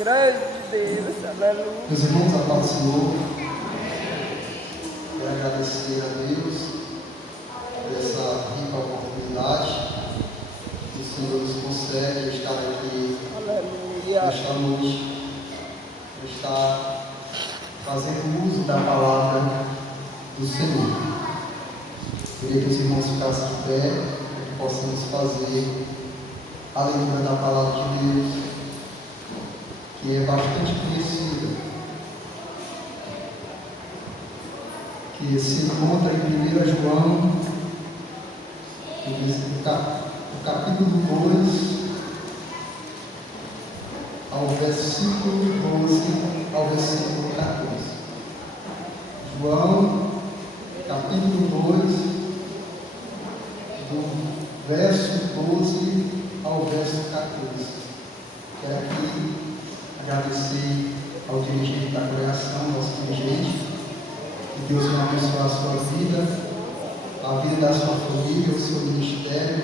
Grande Deus, aleluia. Meus irmãos, a paz do Senhor. Quero agradecer a Deus por essa rica oportunidade que o Senhor nos concede estar aqui nesta noite, estar fazendo uso da palavra do Senhor. Queria que os irmãos ficassem de pé, para que possamos fazer a leitura da palavra de Deus, que é bastante conhecida, que se encontra em 1 João, no capítulo 2, ao versículo 12 ao versículo 14. João, capítulo 2, do verso 12 ao verso 14. Quero aqui agradecer ao dirigente da congregação, nosso dirigente, que Deus venha abençoar a sua vida, a vida da sua família, o seu ministério,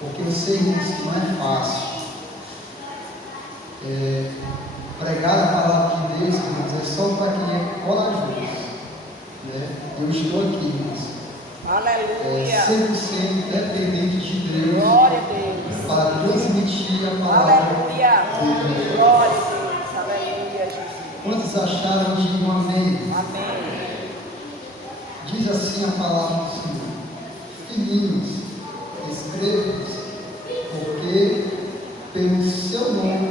porque eu sei que não é fácil. Pregar a palavra de Deus, irmãos, é só para quem é corajoso. Eu estou aqui, irmãos, Aleluia. 100% dependente de Deus. Glória a Deus. Para transmitir a palavra. Aleluia. Glória a Deus. Aleluia, Jesus. Quantos acharam? Digam amém. Amém. Diz assim a palavra do Senhor: Filhinhos, escrevo-vos, porque pelo seu nome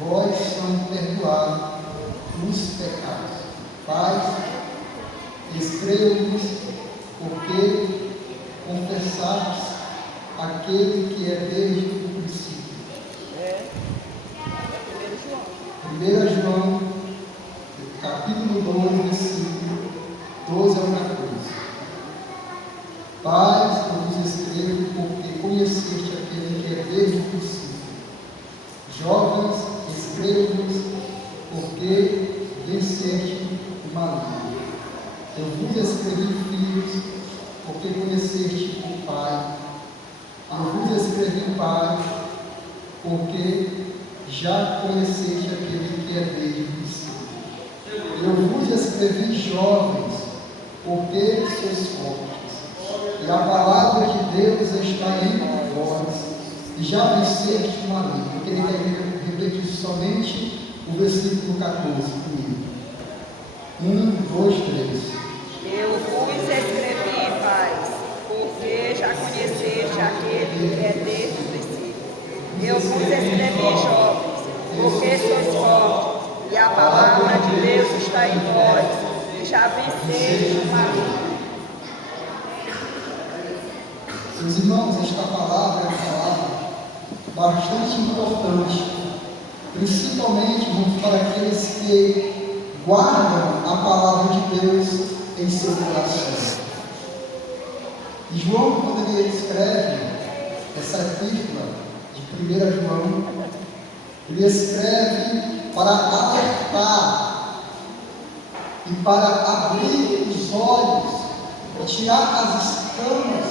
vós são perdoados os pecados. Pais, escrevo-vos, porque confessastes aquele que é desde o princípio. 1 João, capítulo 2, versículo 12 ao 14. Pais, eu vos escrevo porque conheceste aquele que é desde o princípio. Jovens, escrevo-vos porque venceste o maligno. Eu vos escrevi, filhos, porque conheceste o Pai. Eu vos escrevi, Pai, porque já conheceste aquele que é desde o princípio. Eu vos escrevi, jovens, porque sois fortes, e a palavra de Deus está em vós, e já venceste o maligno. Eu queria repetir somente o versículo 14 comigo. 1, 2, 3. Eu vos escrevi, pais, porque já conheceste aquele que é desde o princípio. Eu vos escrevi, jovens, porque sois fortes, e a palavra de Deus está em vós, e já venceste o maligno. Meus irmãos, esta palavra é uma palavra bastante importante, principalmente para aqueles que guardam a palavra de Deus em seu coração. E João, quando ele escreve essa epístola de 1 João, ele escreve para alertar e para abrir os olhos e tirar as escamas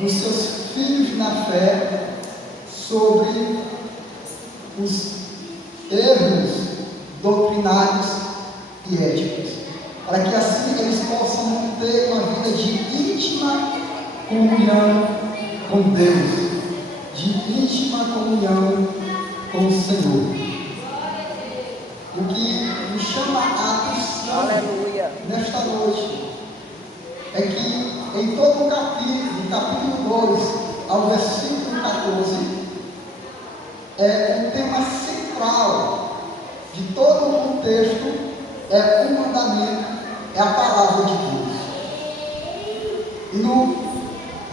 dos seus filhos na fé sobre os erros doutrinários e éticos, para que assim eles possam ter uma vida de íntima comunhão com Deus, de íntima comunhão com o Senhor. O que me chama a atenção nesta noite é que em todo o capítulo, do capítulo 2 ao versículo 14, o tema central de todo o contexto é o mandamento, é a palavra de Deus. E no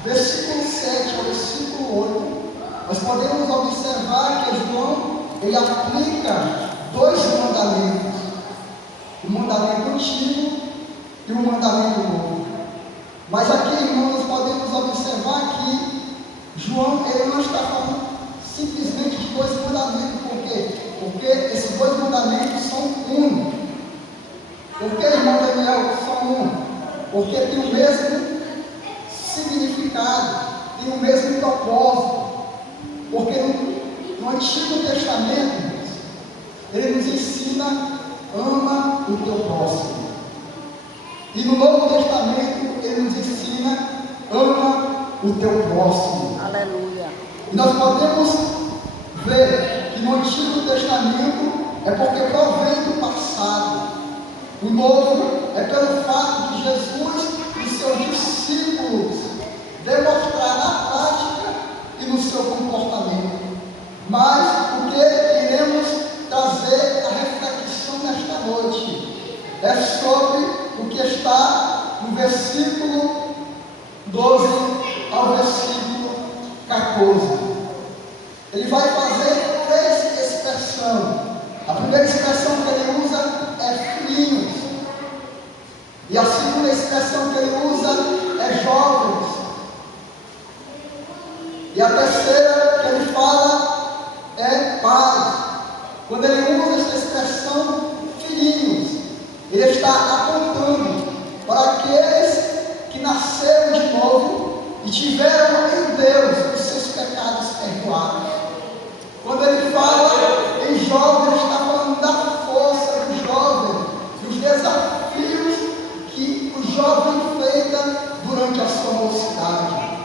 versículo 7 ao versículo 8, nós podemos observar que João, ele aplica dois mandamentos, o mandamento antigo e o mandamento novo. Mas aqui, irmãos, nós podemos observar que João, ele não está falando simplesmente de dois mandamentos. Por quê? Porque esses dois mandamentos são um. Por que, irmão Daniel, são um? Porque tem o mesmo significado, tem o mesmo propósito. Porque no Antigo Testamento, ele nos ensina: ama o teu próximo. E no Novo Testamento, ele nos ensina: ama o teu próximo. Aleluia. E nós podemos ver que no Antigo Testamento é porque provém do passado. O Novo é pelo fato de Jesus e seus discípulos demonstrar na prática e no seu comportamento. Mas o que iremos trazer a reflexão nesta noite é sobre o que está no versículo 12 ao versículo 14. Ele vai fazer 3 expressões. A primeira expressão que ele usa é filhinhos. E a segunda expressão que ele usa é jovens. E a terceira que ele fala é pais. Quando ele usa essa expressão filhinhos, ele está apontando para aqueles que nasceram de novo e tiveram em Deus os seus pecados perdoados. Quando ele fala em jovem, ele está falando da força do jovem, dos desafios que o jovem enfrenta durante a sua mocidade.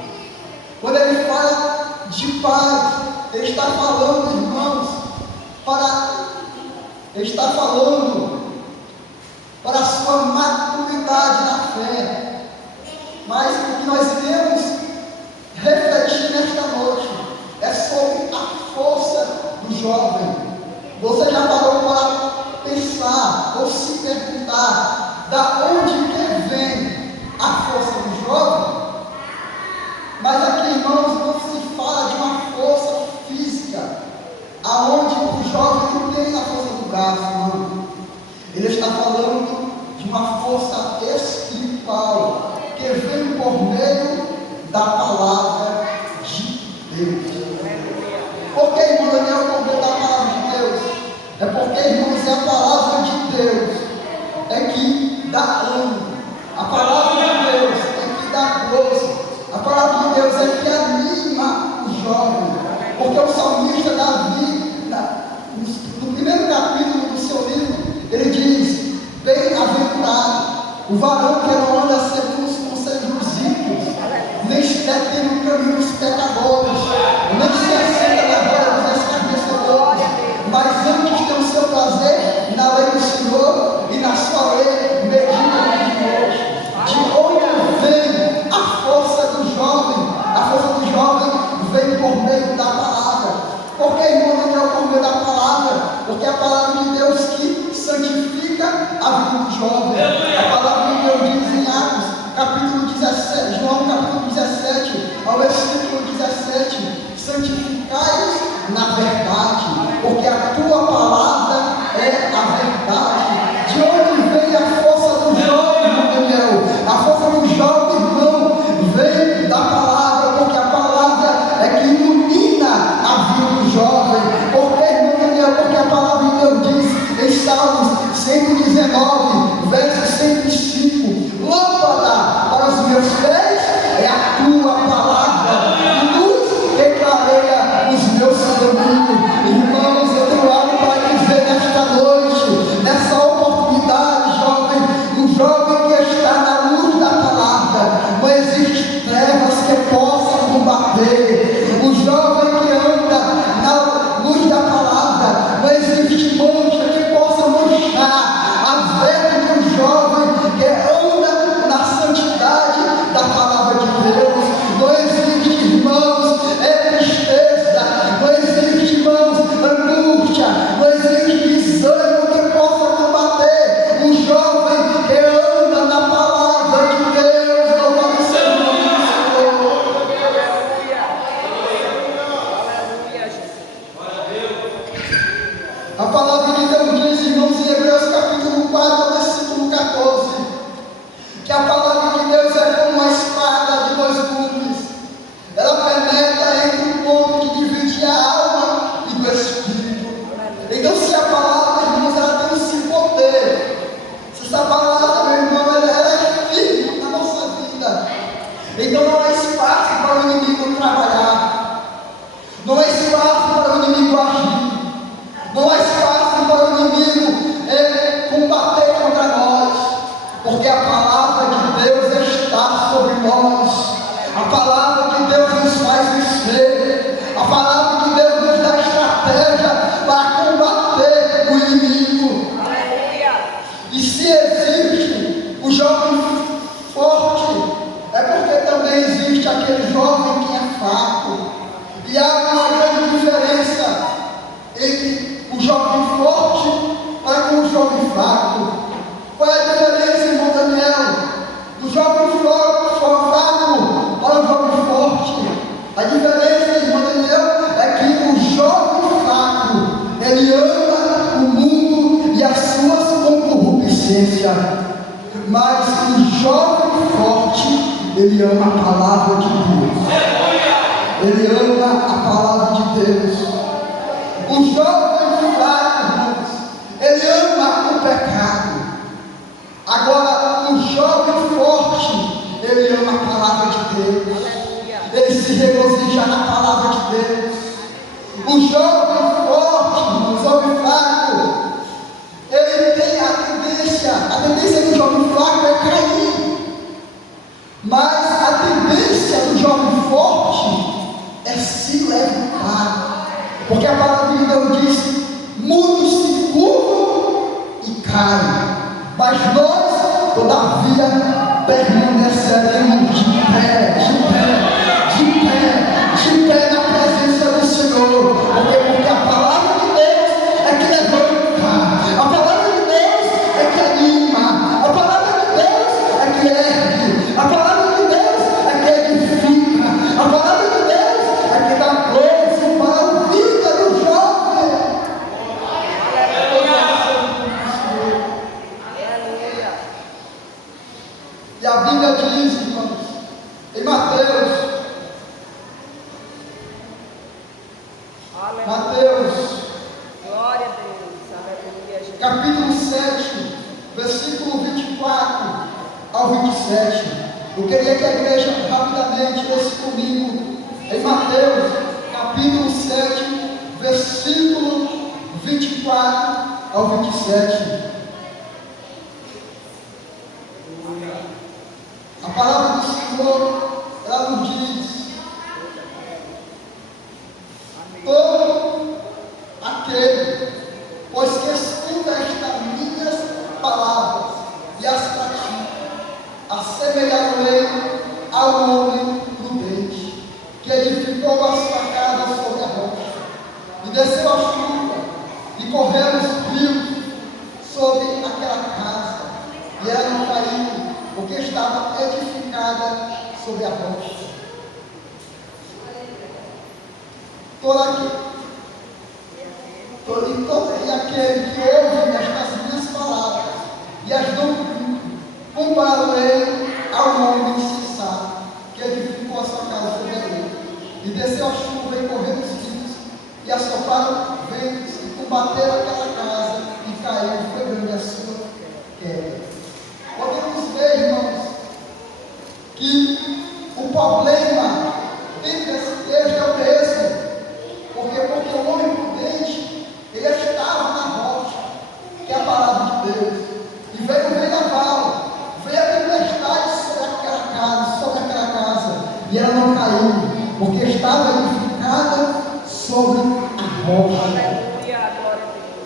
Quando ele fala de paz, ele está falando, irmãos, ele está falando para a sua maturidade na fé. Mas o que nós iremos refletir nesta noite é sobre a força do jovem. Você já parou para pensar ou se perguntar da onde que vem a força do jovem? Mas aqui, irmãos, não se fala de uma força física, aonde o jovem não tem a força do braço, não. Ele está falando de uma força espiritual que vem por meio da palavra de Deus. Por que, irmão Daniel, por meio da palavra de Deus? É porque, irmãos, é a palavra de Deus é que dá ânimo. A palavra de Deus é que dá gozo. A palavra de Deus é que anima o jovem. Porque o salmista Davi, no primeiro capítulo do seu livro, ele diz: bem-aventurado o varão que não anda segundo os conselhos dos ímpios, nem se detém no caminho dos pecadores, nem se assenta na roda dos escarnecedores, mas antes tem o seu prazer na lei do Senhor, e na sua lei medita de noite. De onde vem a força do jovem? A força do jovem vem por meio da palavra. Por que, irmão, não é por meio da palavra? Porque é a palavra de Deus que santifica a vida do jovem. A palavra de Deus diz em Atos, capítulo 17, João capítulo 17, ao versículo 17: santificai-os na verdade, porque a tua palavra é a verdade. De onde vem a força do jovem, irmão Daniel? A força do jovem, irmão, vem da palavra, porque a palavra é que ilumina a vida do jovem. Por que, irmão Daniel? Porque a palavra de Deus diz em Salmos 119, verso 105: lâmpada para os meus pés é a tua palavra, luz que clareia os meus caminhos. Irmãos, eu tenho algo para dizer nesta noite, nessa oportunidade, jovem. O jovem que está na luz da palavra, não existe trevas que possam combater. O jovem que anda na luz da palavra, não existe mancha que possa manchar a veste do jovem que anda na santidade da palavra de Deus. Não existe, irmãos, tristeza, não existe, irmãos, angústia, não existe desânimo que possa combater o jovem que anda na palavra de Deus. Louvado seja o nome do Senhor. A palavra de Deus diz, irmãos, em Hebreus capítulo 4, versículo 14, que a palavra de Deus é como uma espada de 2 gumes. Ela penetra entre o ponto que divide a alma e do espírito. Então, se a palavra, irmãos, ela tem esse poder, se essa palavra, meu irmão, ela é firme na nossa vida, então não há espaço para o inimigo trabalhar, não há espaço para o inimigo agir, não há espaço para ele ama o mundo e as suas concupiscências, mas o jovem forte, ele ama a palavra de Deus. Ele ama a palavra de Deus. O jovem fraco, irmãos, ele ama o pecado. Agora, o jovem forte, ele ama a palavra de Deus. Ele se regozija na palavra de Deus. O jovem forte, o jovem fraco, ele tem a tendência do jovem fraco é cair. Mas a tendência do jovem forte é se levantar. Porque a palavra de Deus diz: muitos se curvam e caem, mas nós, todavia, permaneceremos de pé, de pé na presença do Senhor. Porque a palavra de Deus é que levanta, a palavra de Deus é que anima, a palavra de Deus é que ergue, a palavra de Deus é que edifica, a palavra de Deus é que dá gozo para a vida do jovem. E a Bíblia diz, irmãos, em Mateus, glória a Deus, aleluia, Jesus. capítulo 7, versículo 24 ao 27. Eu queria que a igreja rapidamente lesse comigo em Mateus, capítulo 7, versículo 24 ao 27. A palavra do Senhor, ela nos diz: todo aquele, pois que escuta estas minhas palavras e as pratica, assemelhar-me ao homem prudente, que edificou a sua casa sobre a rocha, e desceu a chuva, e correram os rios sobre aquela casa, e ela não caiu, porque estava edificada sobre a rocha. E aquele que ouve estas minhas palavras e as não cumpre, compararei ao homem insensato, que edificou a sua casa sobre a areia, e desceu a chuva e correram os rios, e assopraram ventos, e combateram aquela casa, e caiu, foi grande a sua queda. Podemos ver, irmãos, que o problema dentro desse texto é o mesmo. Porque o homem prudente, ele estava na rocha, que é a palavra de Deus, e veio o vendaval, veio a tempestade sobre aquela casa, e ela não caiu, porque estava edificada sobre a rocha.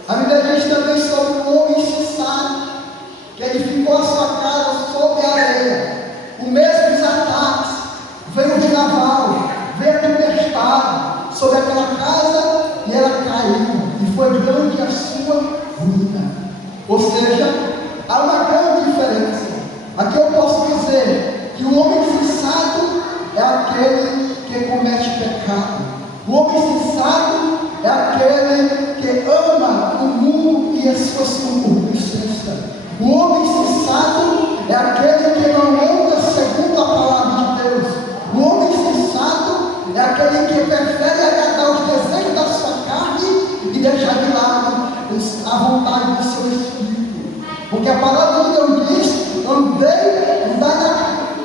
A Bíblia diz também sobre o homem insensato, que edificou a sua casa sobre a areia. Os mesmos ataques, veio o vendaval, veio a tempestade sobre aquela casa, e ela caiu, e foi grande a sua ruína. Ou seja, há uma grande diferença. Aqui eu posso dizer que o homem sensato é aquele que comete pecado. O homem sensato é aquele que ama o mundo e as suas concupiscências. O homem sensato é aquele que não anda segundo a palavra de Deus. O homem sensato é aquele que prefere agradar os desejos da sua carne e deixar de lado a vontade do seu espírito. Porque a palavra de Deus diz: andai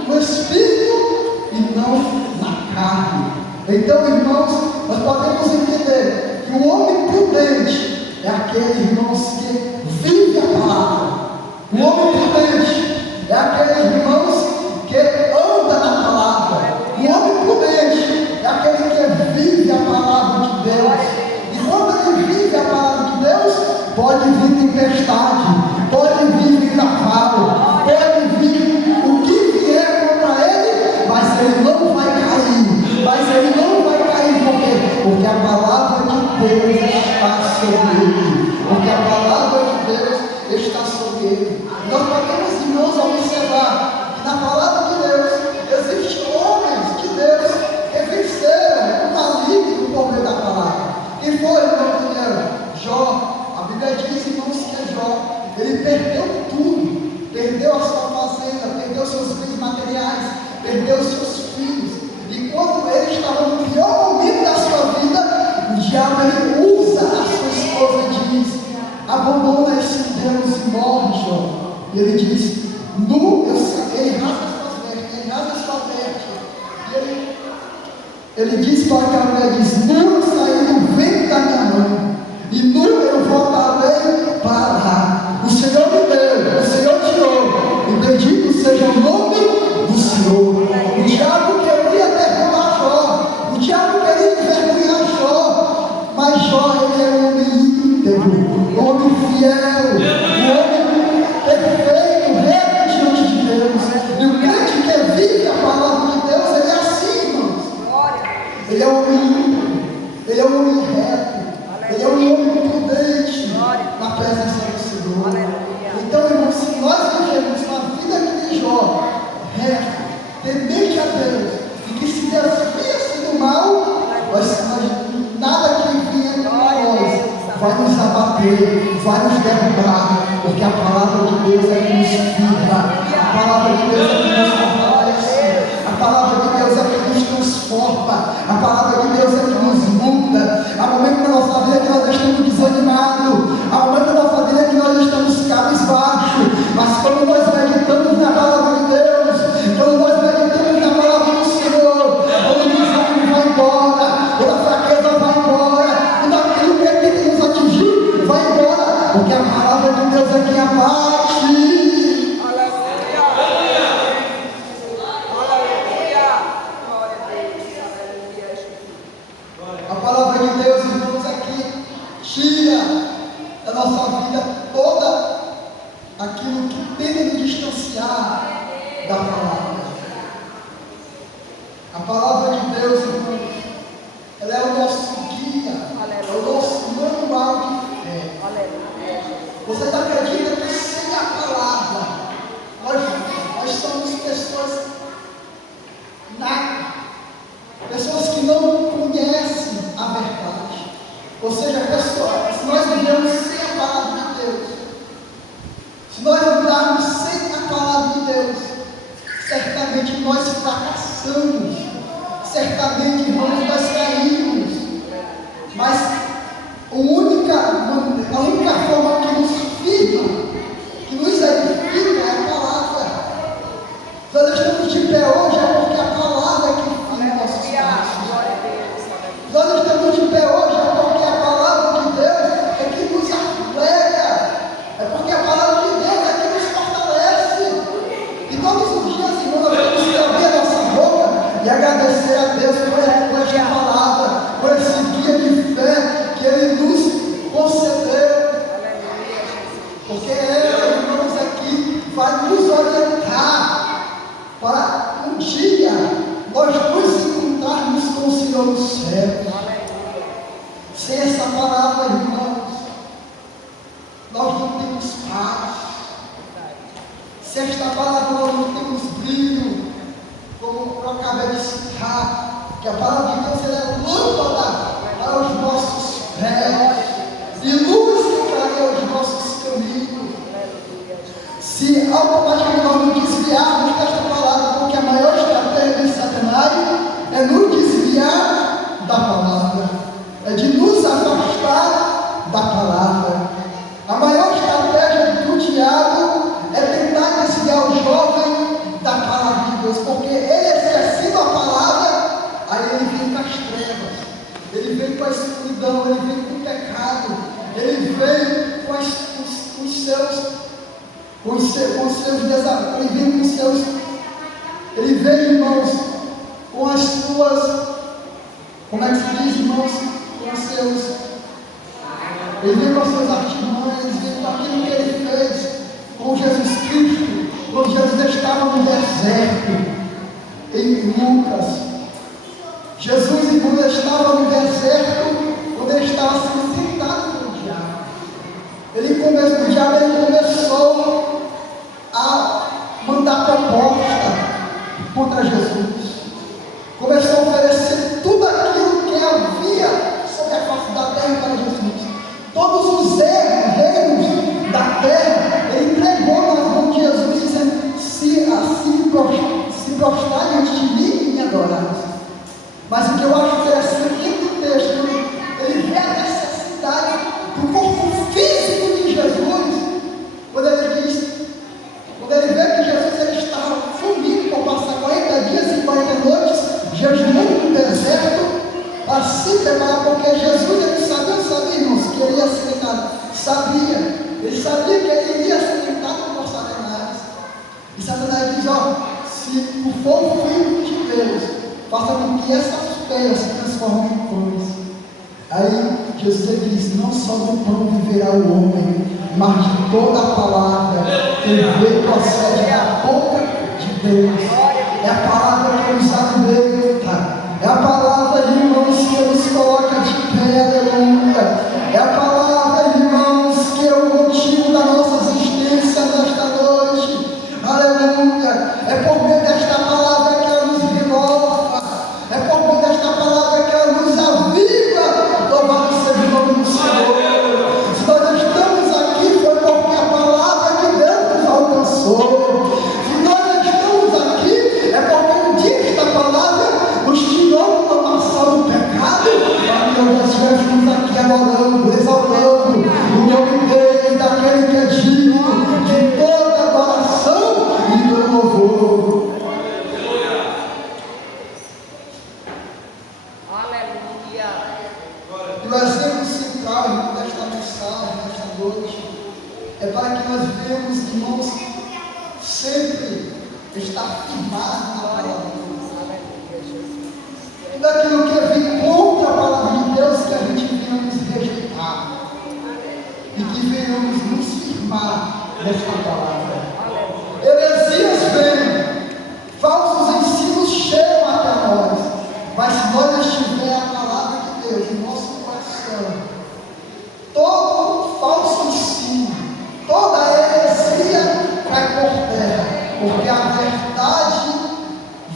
no espírito e não na carne. Então, irmãos, nós podemos entender que o homem prudente é aquele, irmãos, que vive a palavra. O homem prudente é aquele, irmãos, que anda na palavra. O homem prudente é aquele que vive a palavra de Deus. E quando ele vive a palavra de Deus, pode vir tempestade, pode vir vendaval, pode vir o que vier contra ele, mas ele não vai cair. Mas ele não vai cair, por quê? Porque a palavra de Deus está sobre ele. Porque a palavra de Deus está sobre ele. Nós podemos, irmãos, observar que na palavra de Deus existem homens de Deus que venceram o maligno por meio da palavra. Quem foi, irmão, primeiro? Jó. Ele perdeu tudo, perdeu a sua fazenda, perdeu seus bens materiais, perdeu seus filhos. E quando ele estava no pior momento da sua vida, o diabo ele usa a sua esposa e diz: abandona esse Deus e morre, Jó. E ele diz: ele rasga as suas vestes, ele diz para aquela mulher, diz: nu eu saí do ventre da minha mãe, e nu eu voltarei para lá. O Senhor me deu, o Senhor tirou, e bendito seja o nome do Senhor. O diabo queria derrubar Jó, o diabo queria envergonhar Jó, mas Jó ele é um homem íntegro, um homem fiel, um homem perfeito, reto diante de Deus. E o crente que vive a palavra de Deus, ele é assim, irmãos. Ele é um homem íntegro, ele é um homem reto, ele é um homem prudente na presença do Senhor. Então, irmãos, se nós vivemos uma vida que Jó, reto, temente a Deus, e que se desvia-se do mal, nada que venha para nós vai nos abater, vai nos derrubar, porque a palavra de Deus é que nos firma, a palavra de Deus é que nos fortalece, a palavra de Deus é que nos transforma, a palavra de Deus é que nos muda. Há momento da nossa vida que nós estamos desanimados, há momento da nossa vida que nós estamos cabisbaixos, mas quando nós meditamos na palavra de Deus, quando nós meditamos na palavra do Senhor, quando o desânimo vai embora, quando a fraqueza vai embora, quando aquilo que nos atingir vai embora, porque a palavra de Deus é quem abate. A palavra de Deus, irmãos, aqui tira da nossa vida toda aquilo que tenta nos distanciar da palavra. A palavra de Deus, irmãos, ela é o nosso guia, é o nosso manual de fé. Vocês acreditam que sem a palavra nós somos pessoas nada, pessoas que não conhecem a verdade? Ou seja, pessoas, se nós vivemos sem a palavra de Deus, se nós andarmos sem a palavra de Deus, certamente nós fracassamos, certamente, irmãos, nós caímos. Mas a única forma que nos firma, que nos edifica, é a palavra. Se nós estamos de pé hoje, é porque a palavra é que firma nossos passos. Se nós estamos de pé hoje, é porque a palavra de Deus é que nos aflega, é porque a palavra de Deus é que nos fortalece. E todos os dias, irmãos, nós temos que abrir a nossa boca e agradecer a Deus por esta palavra, por esse dia de fé que Ele nos concedeu. Porque ela, irmãos, aqui vai nos orientar para um dia nós nos encontrarmos com o Senhor no céu. Sem essa palavra, irmãos, nós não temos paz. Sem esta palavra nós não temos brilho, como eu acabei de citar, que a palavra de Deus ela é lâmpada para os nossos pés e luz que clareia os nossos caminhos. Se automaticamente nós nos desviarmos desta palavra, porque a maior estratégia de Satanás é nos desviar da palavra, é de nos afastar da palavra. A maior estratégia do diabo é tentar desviar o jovem da palavra de Deus, porque ele exercendo a palavra, aí ele vem com as trevas, ele vem com a escuridão, ele vem com o pecado, ele vem com os seus desafios, ele vem, irmãos, com as suas, como é que se diz, irmãos, ele vem com as suas artimanhas, ele vem com aquilo que ele fez com Jesus Cristo, quando Jesus estava no deserto, em Lucas. Jesus, quando estava no deserto, quando ele estava sendo tentado pelo diabo, o diabo começou a mandar proposta contra Jesus, começou a oferecer tudo aquilo que havia sobre a face da terra para Jesus. Todos os reinos da terra, ele Ele sabia que ele iria ser tentado por Satanás. E Satanás diz: ó, se o fogo filho de Deus, faça com que essas pedras se transformem em pães. Aí Jesus diz: não só do pão viverá o homem, mas de toda a palavra que veio procede da boca de Deus. É a palavra que nos alimenta. É a palavra, irmãos, que nos coloca de pé, aleluia. É a palavra, irmãos, que é o motivo da nossa existência nesta noite, aleluia. É por meio desta palavra que ela nos renova, é por meio desta palavra que ela nos aviva. Louvado seja o nome do Senhor. Se nós estamos aqui, foi porque a palavra de Deus nos alcançou. Se nós estamos aqui, é porque um dia esta palavra nos tirou da maçã do pecado, para que nós estivéssemos aqui adorando, exaltando o nome dele, daquele que é digno de toda adoração e do louvor. Aleluia. E o exemplo central desta mensagem, desta noite, é para que nós venhamos, irmãos, sempre estar firmados na palavra de Deus. Tudo aquilo que vem contra a palavra de Deus, que a gente venha nos rejeitar e que venhamos nos firmar nesta palavra. Heresias vêm, falsos ensinos chegam até nós, mas se nós estivermos a palavra de Deus em nosso coração, todo falso ensino, toda heresia cai por terra, porque a verdade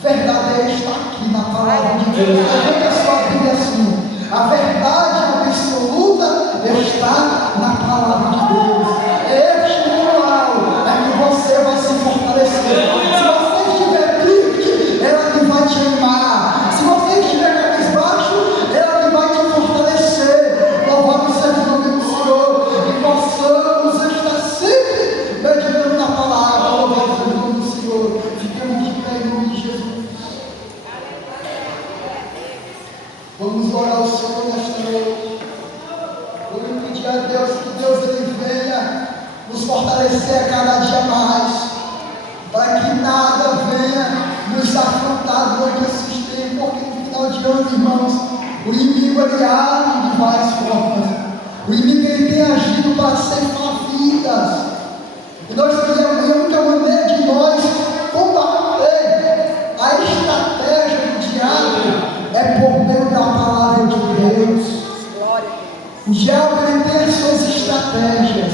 verdadeira está aqui na palavra de Deus. Veja a sua Bíblia assim: a verdade absoluta está na palavra de Deus. Este manual é que você vai se fortalecer. Se você estiver triste, ela que vai te animar. Se você estiver cabisbaixo, ela que vai te fortalecer. Louvado seja o nome do Senhor. E possamos estar sempre meditando na palavra. Louvado seja o nome do Senhor. Ficamos de pé em nome de Jesus. Vamos orar ao Senhor nesta noite. Vamos pedir a Deus que Deus ele venha nos fortalecer a cada dia mais, para que nada venha nos afrontar durante esses tempos, porque no final de ano, irmãos, o inimigo ele age de várias formas. O inimigo ele tem agido para ceifar vidas. E nós queremos, a única maneira de nós combater a estratégia do diabo é por meio da palavra de Deus. O diabo ele tem as suas estratégias,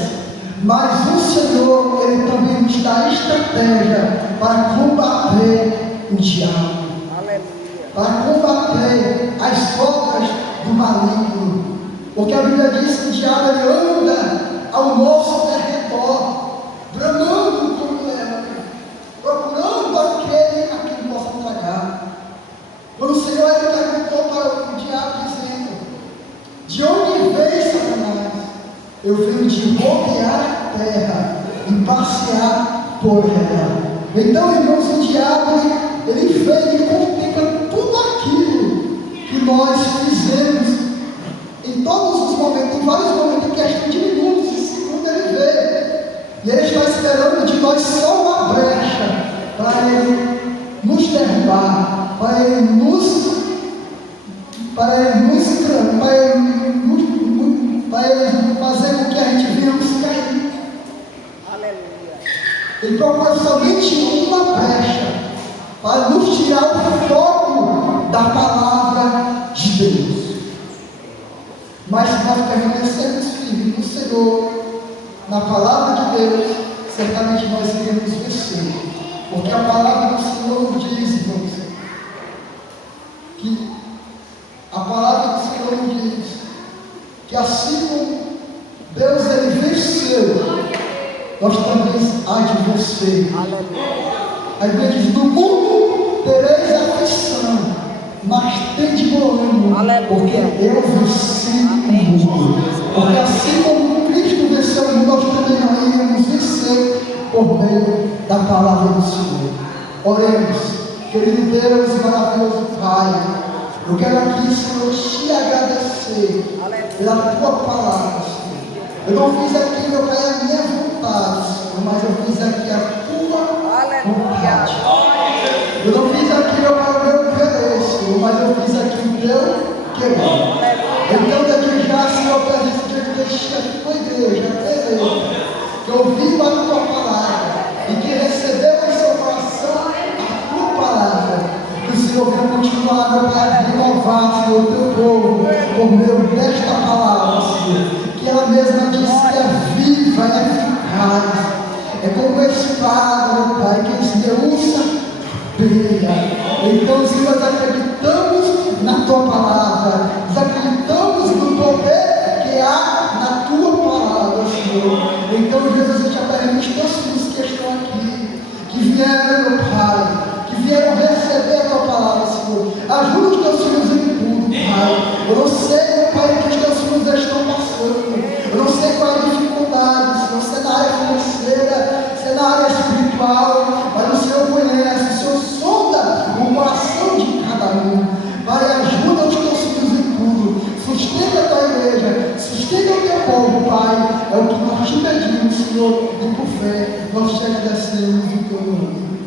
mas o Senhor ele também nos dá estratégia para combater o diabo. Aleluia. Para combater as obras do maligno. Porque a Bíblia diz que o diabo ele anda ao nosso derredor, bramando como leão, procurando aquele a quem possa tragar. Quando o Senhor ele perguntou para o diabo, dizendo: de onde vem Satanás? Eu venho de rodear a terra e passear por ela. Então, irmãos, o diabo ele vem e contempla tudo aquilo que nós fizemos em todos os momentos, em vários momentos, em questão de minutos e segundos ele vê. E ele está esperando de nós só uma brecha para ele nos derrubar, para ele fazer com que a gente venhamos cair. Aleluia. Ele procura somente uma brecha para nos tirar o foco da palavra de Deus. Mas se nós permanecermos firmes no Senhor, na palavra de Deus, certamente nós iremos vencer. Porque a palavra do Senhor nos diz, irmãos, que a palavra do Senhor nos diz que assim como Deus ele venceu, nós também há de vencer. A Bíblia diz: no mundo tereis aflição, mas tende bom ânimo, porque eu venci o mundo. Porque assim como Cristo venceu o mundo, nós também iremos vencer por meio da palavra do Senhor. Oremos. Querido Deus, maravilhoso Pai, eu quero aqui, Senhor, te agradecer pela tua palavra, Senhor. Eu não fiz aqui, meu Pai, a minha vontade, Senhor, mas eu fiz aqui a tua Aleluia. vontade. Eu não fiz aqui, meu Pai, o meu querer, Senhor, mas eu fiz aqui o teu querer. Então, daqui já, Senhor, para esse dia que deixa a tua igreja, que ouviu a tua palavra e que recebeu em seu coração a tua palavra, que o Senhor venha continuar, meu Pai, renovar, Senhor, o teu povo, por meio desta palavra, Senhor, que ela mesma diz que é viva, é eficaz, é como a espada, meu Pai, que esmiuça então, Senhor, nós acreditamos na tua palavra, nós acreditamos no poder que há na tua palavra, Senhor. Então, Jesus, eu te apresento os teus filhos que estão aqui, que vieram, meu Pai, que vieram receber a tua palavra, Senhor. Ajuda os teus filhos em tudo, Pai. Eu não sei, meu Pai, o que os teus filhos estão passando, eu não sei qual é a dificuldade, Senhor, se é na área financeira, se é na área espiritual, mas o Senhor conhece, o Senhor sonda o coração de cada um. Pai, ajuda os teus filhos em tudo, sustenta a tua igreja, sustenta o teu povo, Pai. É o que nós te pedimos, Senhor, e por fé nós te agradecemos em teu nome.